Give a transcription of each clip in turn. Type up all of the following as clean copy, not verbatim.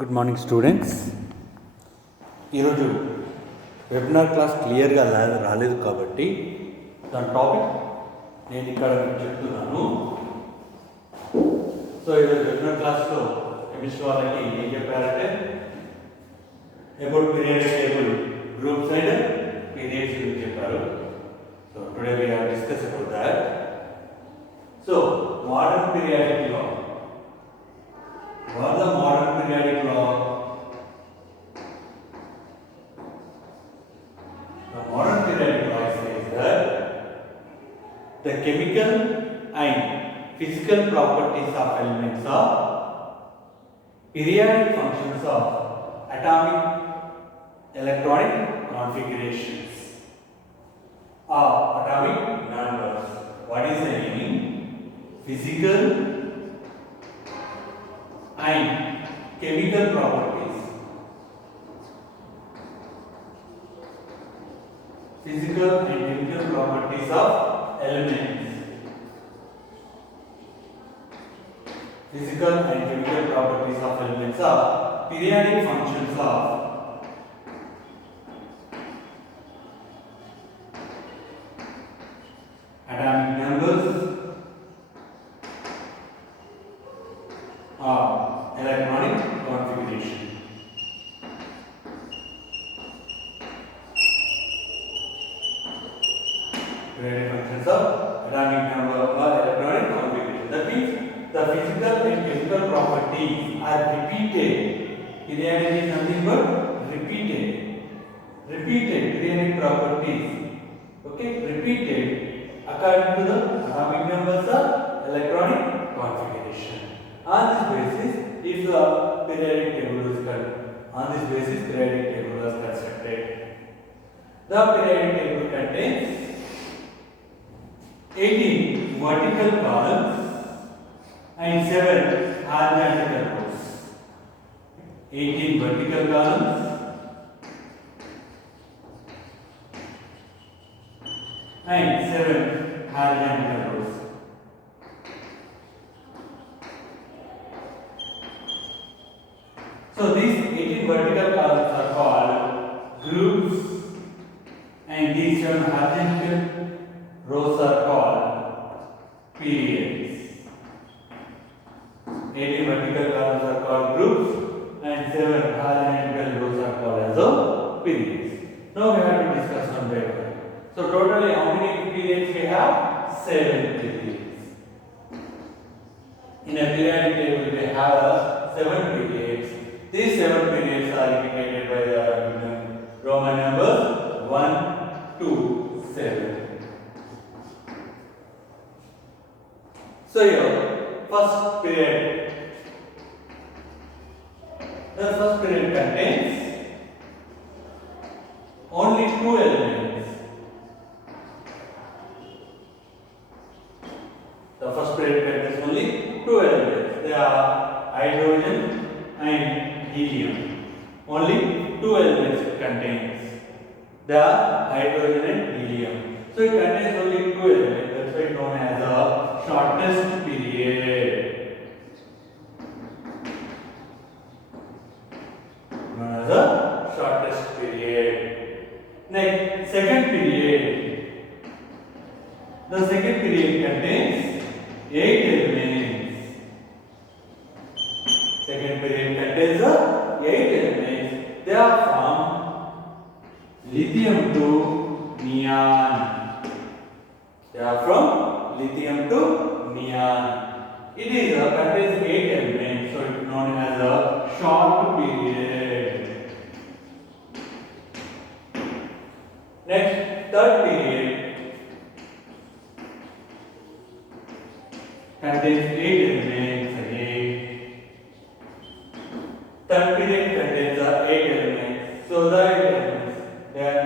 Good morning students. ఈరోజు webinar class క్లియర్గా రాలేదు కాబట్టి దాని టాపిక్ నేను ఇక్కడ మీకు చెప్తున్నాను. సో ఈరోజు వెబినార్ క్లాస్లో కెమిస్ట్రీ వాళ్ళకి ఏం చెప్పారంటే about period table groups and periods గురించి చెప్పారు. So today we have discussed about that. So modern periodic law. What is the modern periodic law? The modern periodic law says that the chemical and physical properties of elements are periodic functions of atomic electronic configurations or atomic numbers. What is the meaning? Physical and chemical properties. Physical and chemical properties of elements. Physical and chemical properties of elements are periodic functions of atomic numbers or electronic configuration. Periodic functions of atomic number or electronic configuration. That means the physical and chemical properties are repeated. Periodic is nothing but repeated. Repeated periodic properties. Okay, repeated according to the atomic numbers or electronic configuration. On this basis, if the periodic table is constructed. The periodic table contains 18 vertical columns and 7 horizontal rows. 18 vertical columns and 7 horizontal rows. So these 18 vertical columns are called groups and these 7 horizontal rows are called periods. 18 vertical columns are called groups and 7 horizontal rows are called as periods. Now we have to discuss one by one. So totally how many periods we have? 7 periods. In a periodic table we have 7 periods. These 7 periods are indicated by the Roman numbers 1 to 7. So here, first period. The first period contains only 2 elements. The first period contains only 2 elements. They are hydrogen and helium. Only 2 elements it contains. They are hydrogen and helium. So it contains only 2 elements. That's why known as the shortest period. Known as the shortest period. Next, second period. The second period contains 8 elements. Second period contains 8 elements. They are from lithium to neon. They are from lithium to neon. It is contains 8 elements, so it is known as a short period. Next, third period contains 8 elements again. Third period contains 8 elements. So the 8 elements then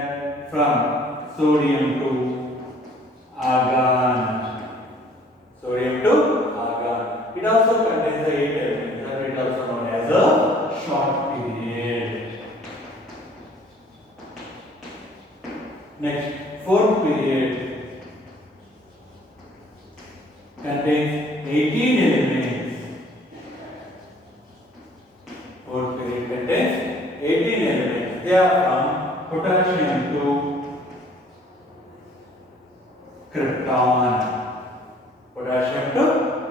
from sodium to argon. Sodium to argon. It also contains the 8 elements. That is also known as a short period. Next, fourth period contains 18 elements. Fourth period contains 18 elements. They are from potassium to krypton. Potassium to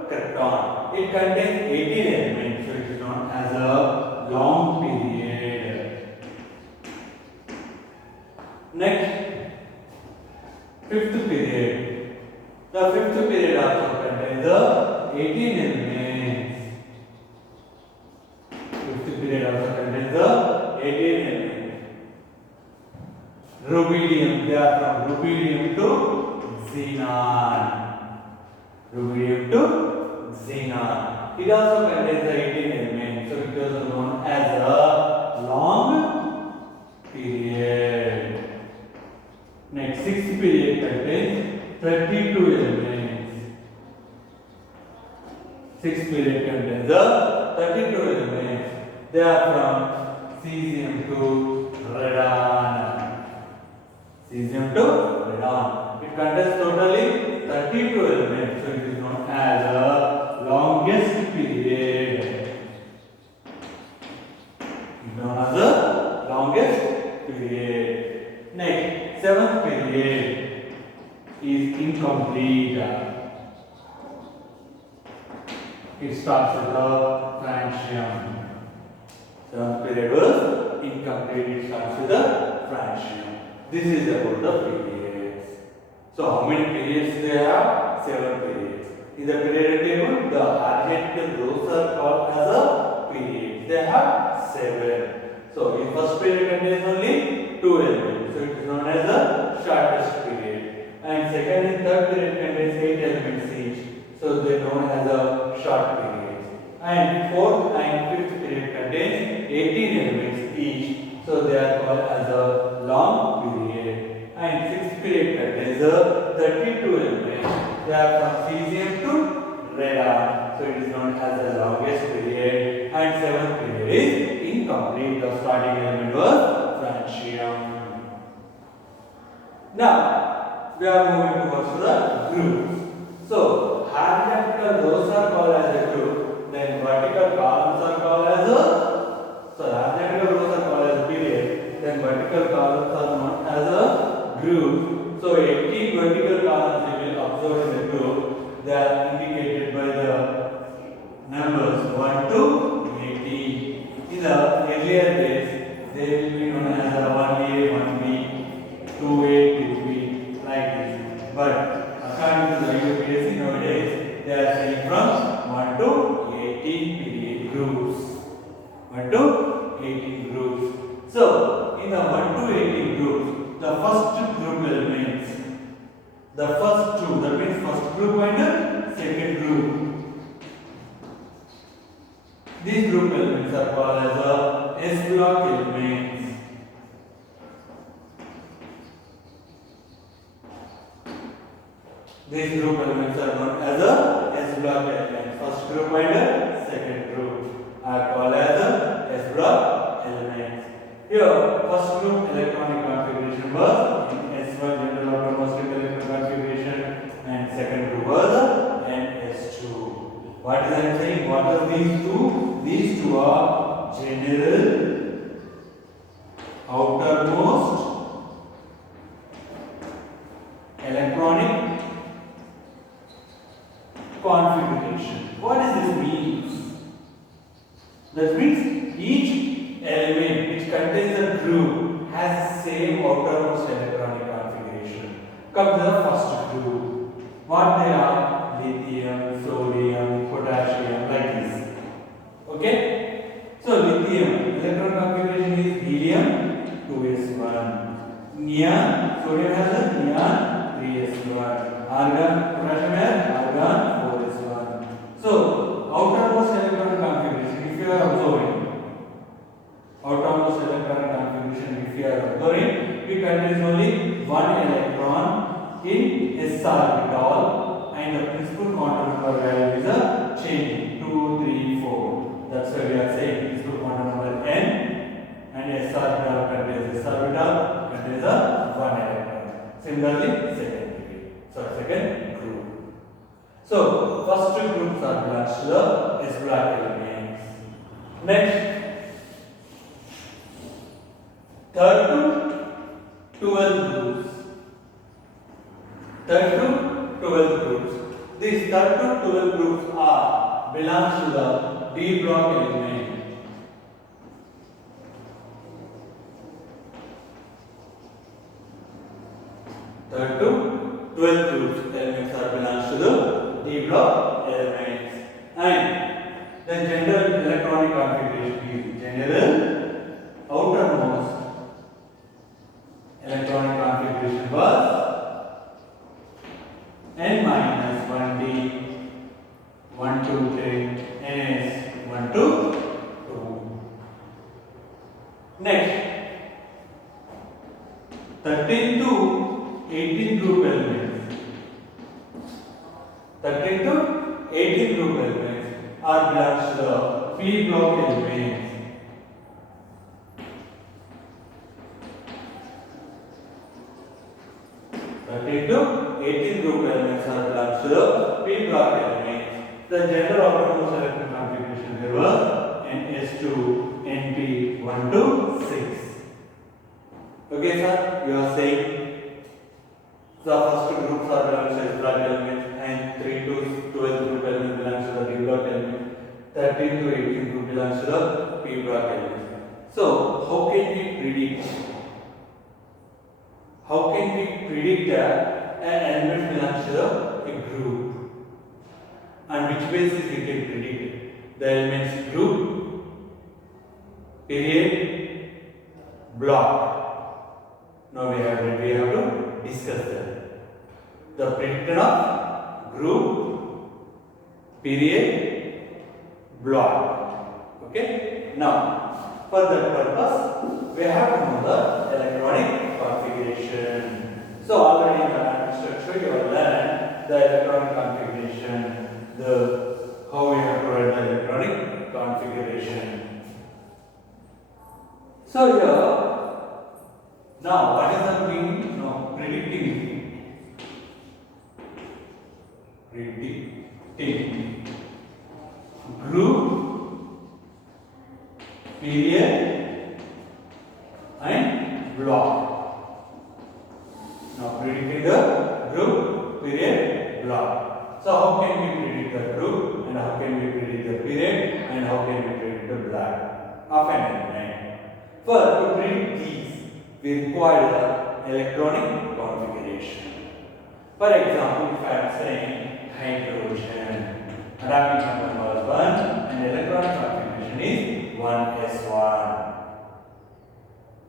krypton. It contains 18 elements, so it is known as a long period. Next, fifth period. The fifth period also contains the 18 elements. Fifth period also contains the 18 elements. Rubidium. They are from rubidium to xenon. Rubidium to xenon. It also contains the 18 elements, so it is known as a long period. Next, sixth period contains 32 elements. Sixth period contains the 32 elements. They are from cesium to radon. Cesium to radon. It contains totally 32 elements, so it is known as the longest period. Known as the longest period. Next, seventh period is incomplete. It starts with the francium. Seventh period was incomplete. It starts with the francium. This is about the periods. So how many periods they have? 7 periods. In the periodic table, the arithmetic rows are called as a period. They have 7. So in first period contains only 2 elements. So it is known as the shortest period. And second and third period contains 8 elements each. So they are known as a short period. And fourth and fifth period contains 18 elements each. So they are called as a long period. And sixth period contains 32 elements. They are from cesium to radon. So it is known as the longest period. And seventh period is incomplete. The starting element was francium. Now we are moving towards the groups. So horizontal rows are called as a group. Then vertical columns are called as a horizontal rows are called as a period. Then vertical columns are known as a group. So 18 vertical columns you will observe in the group. They are indicated by the numbers 1 to 18. In the earlier days, they will be known as 1A, 1B, 2A, 2B, like this. But according to the UPSC nowadays, they are saying from 1 to 18 period groups. 1 to 18 groups. So, in the 1 to 18 groups, the first group elements, the first two, that means first group and second group. These group elements are called as the S block elements. These group elements are known as the S block elements. First group and second group are called as the S block elements. Here, first group electronic configuration was in S1 general automatic electronic configuration, and second group was NS2. What is I saying? What are these two? These two are general, outermost, electronic configuration. What does this mean? That means each element which contains a group has same outermost electronic configuration. Come to the first group. What they are? Lithium, sodium, potassium, like this. Okay? So lithium electron configuration is helium 2s1. Neon, sodium has a neon 3s1. Argon, potassium has argon 4s1. So outermost electron configuration, if you are observing, outermost electron configuration, if you are observing, it contains only one electron in s orbital, and the principal quantum number value is a changing 2, 3, 4. That's why we are saying principal quantum number n, and s orbital contains s orbital contains a one electron. Similarly, second group. So first two groups are belongs to the S block elements. Next, up to 12 groups are belongs to the D block element. Third to 12 groups elements are belongs to the D block elements. And the general electronic configuration is general outermost electronic configuration was N minus 1D 1 to 10 NS 1 to 2. Next, 13 to 18 group elements. 13 to 18 group elements are belongs to the P block elements. 13 to 18 group elements are belongs to the P block elements. The general outermost electron configuration there was NS2 NP 1 to 6. Okay, sir, you are saying the first two groups are belongs to S block elements and 3 to 12 group elements belongs to the D block element. 13 to 18 group belongs to the P block element. So, how can we predict? How can we predict that an element belongs to a group? On which basis we can predict the element's group, period, block? Now we have to discuss that. The prediction of group, period, block. Okay. Now, for that purpose, we have to know the electronic configuration. So already in the matrix structure you have learned the electronic configuration, how we have to write the electronic configuration. So here, now what is the meaning? Now predicting group, period and block. Now predicting the group, period, block. So how can we predict the group, and how can we predict the period, and how can we predict the block of an element? For to predict these, we require the electronic configuration. For example, if I am saying hydrogen, atomic number was 1 and electronic configuration is 1s1.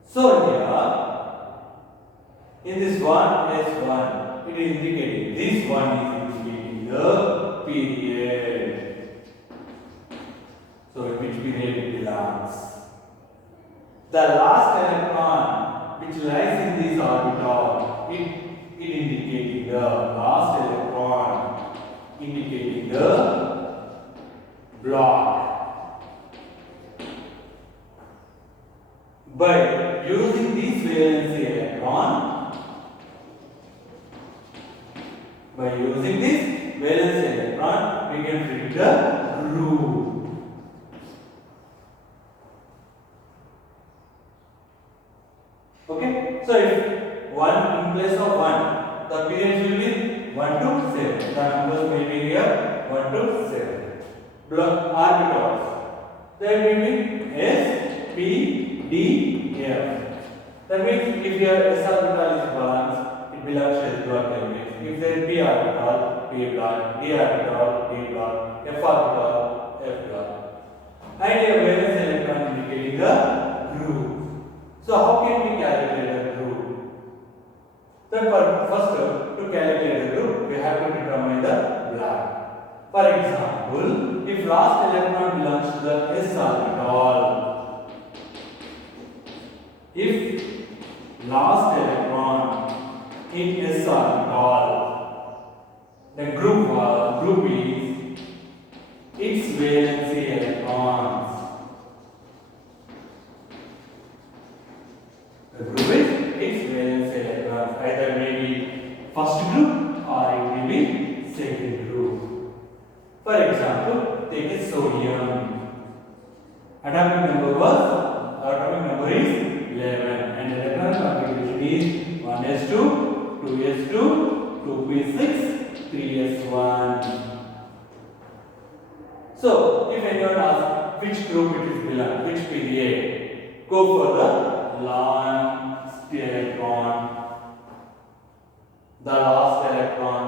So here, in this 1s1, it is indicating, this one is indicating the period. So in which period it belongs? The last electron which lies in this orbital, it indicating the last electron, indicating the block. By using this valency electron, we can predict the group. Okay, so if 1 in place of 1, the periods will be 1 to 7. The numbers may be here 1 to 7. Block orbitals, that will be S, P, D, F. That means if your S orbital is balanced, it belongs to S block element. If there is P orbital, P block, D orbital, D block, F orbital, F block. And a valence electron indicating the group. So how can we calculate a group? First, to calculate the group, we have to determine the block. For example, if last electron belongs to the S orbital, if last electron in S orbital, the group is its valency electrons. The group is its valency electrons. Either maybe first group or it will be second group. For example, take a sodium. Atomic number is 11 and electron configuration is 1s2, 2s2, 2p6, 3s1. So, if anyone asks which group it is belong, which period, go for the last electron. The last electron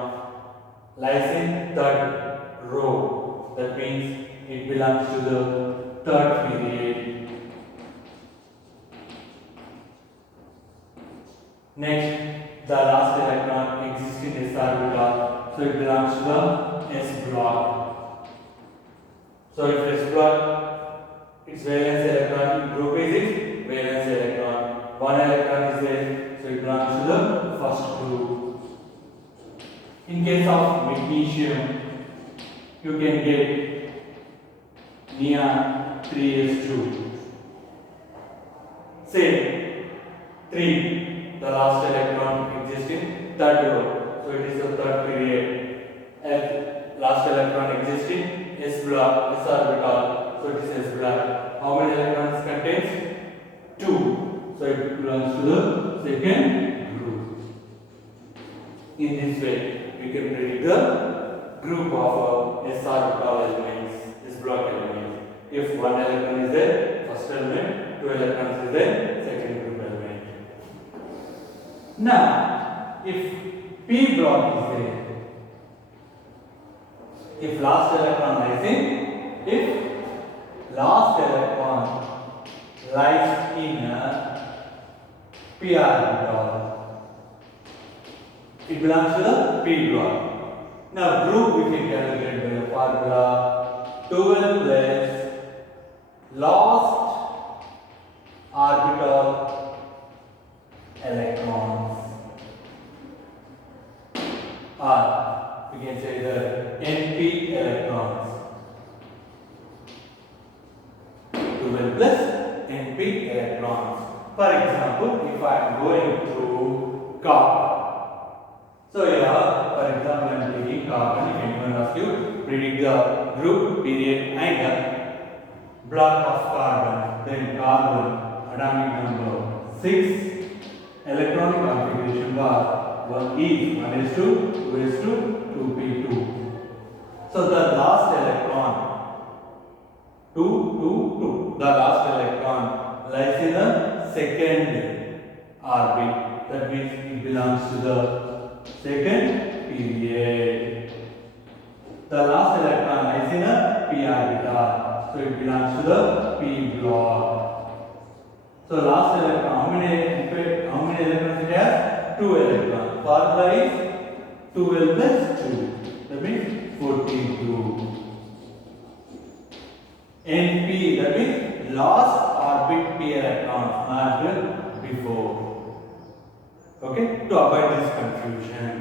lies in third row. That means it belongs to the third period. Next, the last electron exists in s orbital, so it belongs to the s block. So if s block, its valence electron group is its valence electron. One electron is there, so it belongs to the first group. In case of magnesium, you can get neon 3s2. Same 3, the last electron exists in third row, so it is the third period. And last electron exists in s block, s orbital, so it is s block. How many electrons contains? 2, so it belongs to the second group. In this way, we can predict the group of s orbital elements, s block elements. If one electron is there, first element, two electrons is there, second group element. Now, if p block is there, if last electron lies in, if last electron lies in a p orbital, it belongs to the p block. Now group we can calculate by the formula 12 plus last orbital electrons, or we can say the np electrons. 12 plus np electrons. For example, if I am going through copper, so here, for example, I am taking carbon. If anyone asks you, predict the group, period, and block of carbon. Then carbon, atomic number 6, electronic configuration bar 1 is 1s2, 2s2, 2p2. So the last electron, 2, 2, 2. The last electron lies in the second orbit. That means it belongs to the second period. The last electron lies in a p orbital, so it belongs to the p block. So last electron, how many electrons it has? 2 electrons. Formula is 12 plus 2. That means 42. NP, that means last orbit p electrons, not before. Okay, to avoid this confusion,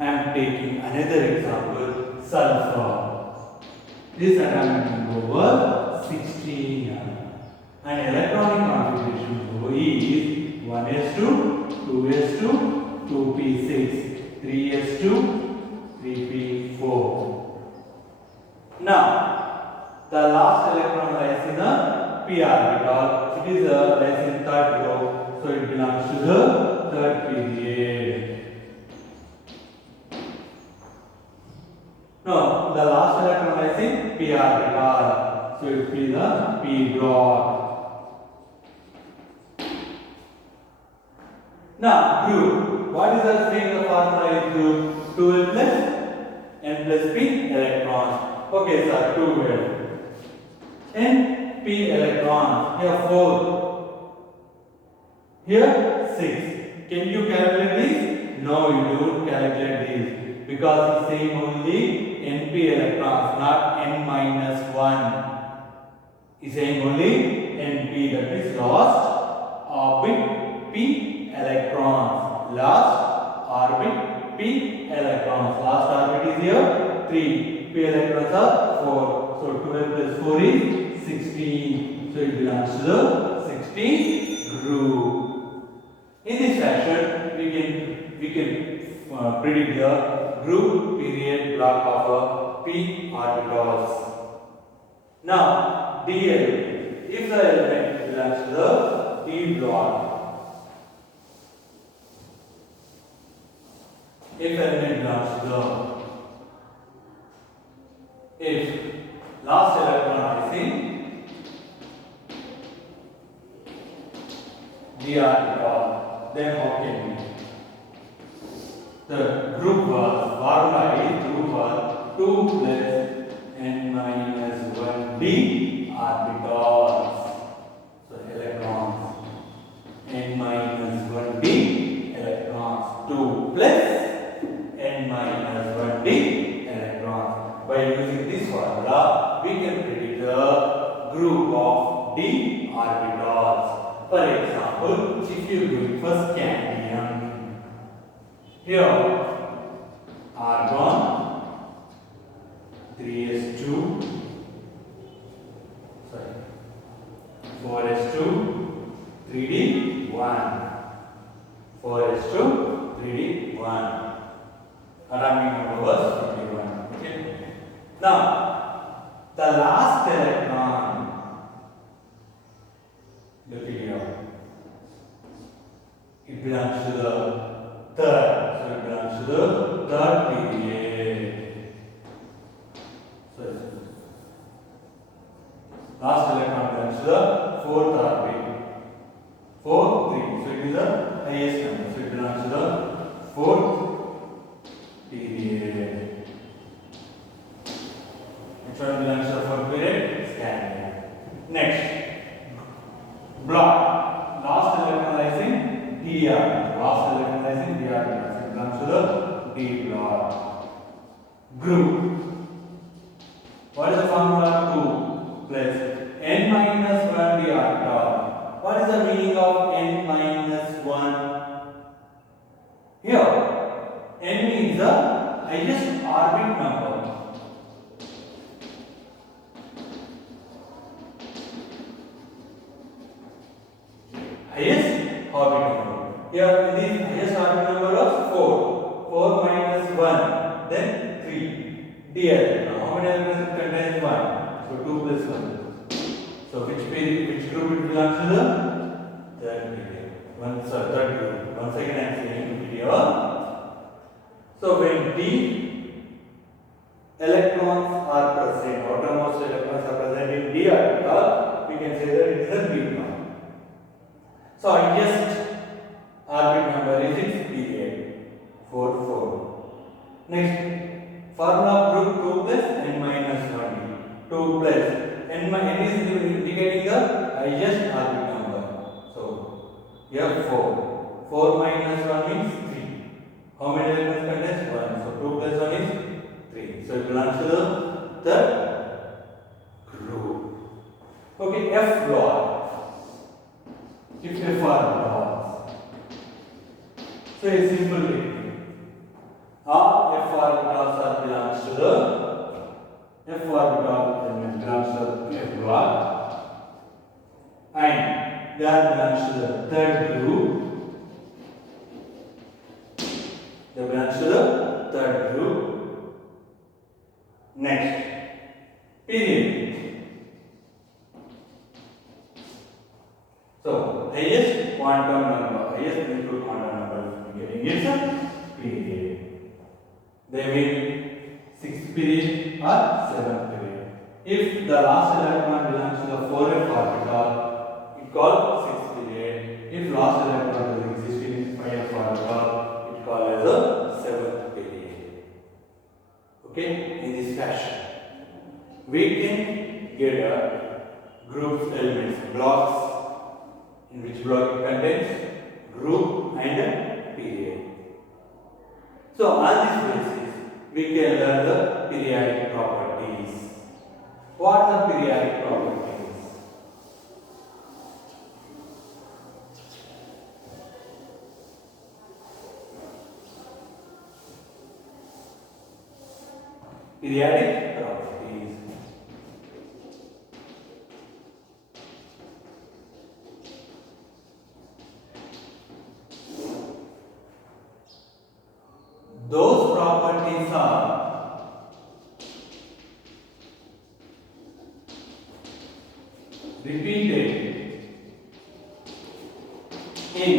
I am taking another example, sulfur. This atomic number was 16. And electronic configuration is 1s2, 2s2, 2p6, 3s2, 3p4. Now, the last electron lies in a p orbital. It is lies in third row, so it belongs to the third period. No, the last electron lies in p orbital, so it will be the p block. Now group. What is the saying the formula is group? 12 plus n plus p electrons. Okay, sir, 12. N p electrons. Here 4. Here 6. Can you calculate this? No, you don't calculate this because it's saying only np electrons, not n minus 1. It's saying only np, that is last orbit p electrons. Last orbit p electrons. Last orbit is here 3. P electrons are 4. So 12 plus 4 is 16. So it belongs to the 16th group. In this fashion, we can predict the group, period, block of p orbitals. Now, d element. If the element belongs to the d block, if last d orbital, then how can we? The group formula is group was 2 plus n minus 1 d orbitals. So electrons n minus 1 d electrons, 2 plus n minus 1 d electrons. By using this formula, we can predict the group of d orbitals. For example, if you do it for scandium, here argon 3s2, sorry, 4s2, 3d1, 4s2, 3d1. Atomic number was 51. Okay. Now, the last electron, look here, it belongs to the third, so it belongs to the third period. So last electron belongs to the fourth orbit. 4, 3. So it is the highest number. So it belongs to the fourth period. Which one belongs to the fourth period? Scandium. Next, block. Last electron is in d orbital. Last electron is in d orbital. So it belongs to the d block. Group. What is the formula? 2 plus n minus 1 d orbital. What is the meaning of n minus 1? Here, n is the highest orbit number. Highest orbit number. Here, this highest orbit number was 4. 4 minus 1, then 3. d electron. How many electrons it contains? 1. So 2 plus 1. So which group it belongs to? The third period. Third group. Once again I am saying here. So when d electrons are present, outermost electrons are present in d orbital, we can say that it is a d block. So highest orbit number is its period 4, 4. Next, formula group 2 plus n minus 1d. 2 plus n is indicating the highest orbit number. So here 4. 4 minus 1 means 3. How many electrons contains? 1. So 2 plus 1 is 3. So it belongs to the third group. Okay, F block. If F orbitals. So it's simple technique. All F orbitals are belongs to the F orbital element belongs to the F block, and that belongs to the third group. That belongs to the third group. Next, period. So highest quantum number, highest principal quantum number we are getting is a period. They mean 6th period or 7th period. If the last electron belongs to the 4f orbital, it called 6th period. If last electron does exist in 5f orbital, it called as a 7th period. Okay, in this fashion, we can get a group elements, blocks, in which block it contains group and a period. So on this basis, we can learn the periodic properties. What are the periodic properties? Periodic properties. Those properties are repeated in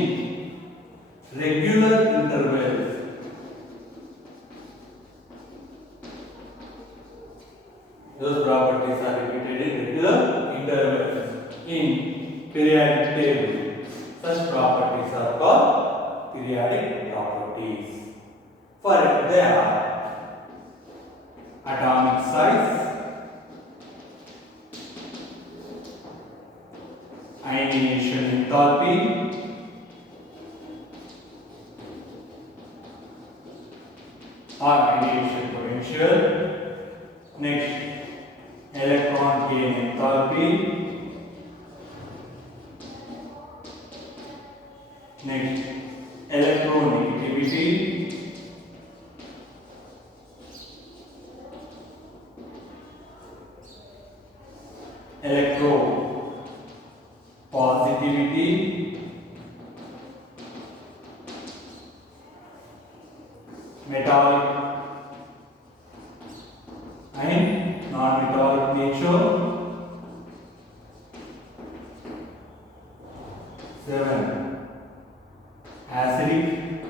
regular intervals. Those properties are repeated in regular intervals in periodic table. Such properties are called periodic properties. For they are atomic size, ionization enthalpy, or ionization potential. Next, electron gain enthalpy. Next, electronegativity. Electropositivity. Metallic and non-metallic nature. 7. Acidic,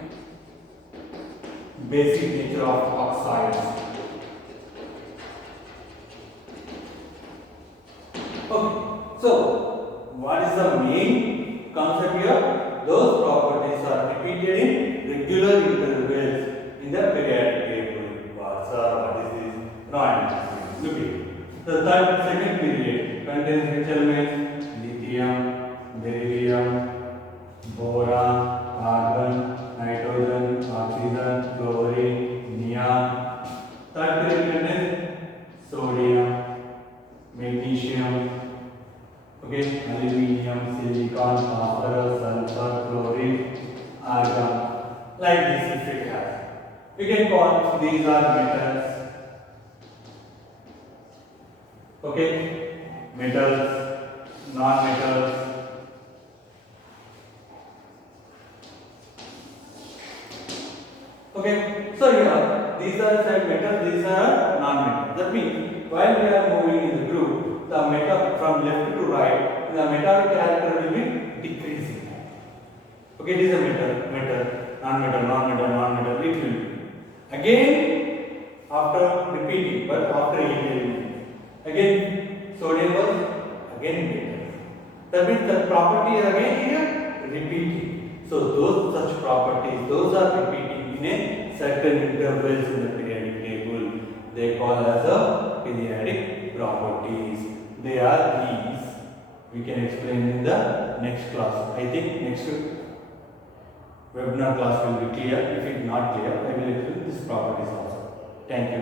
basic nature of oxides. Okay, so what is the main concept here? Those properties are repeated in regular intervals in the periodic table. What is this? Non-metallic. Look at the second period contains which elements? Lithium, beryllium, boron, argon, nitrogen, oxygen, chlorine, neon. Third period contains sodium, magnesium, okay, aluminium, silicon, phosphorus, sulfur, chlorine, argon. Like this, if it has. We can call these are metals. Okay, metals, non-metals. Okay, so here these are said metals, these are non-metals. That means while we are moving in the group, the metal from left to right, the metallic character will be decreasing. Okay, it is a metal, non-metal, it will be. Again, after repeating, but after equilibrium, again sodium was again metal. That means the property is again here repeating. So those such properties, those are repeating in a certain intervals in the periodic table. They call as a periodic properties. They are these. We can explain in the next class. I think next webinar class will be clear. If it is not clear, I will explain this properties also. Thank you.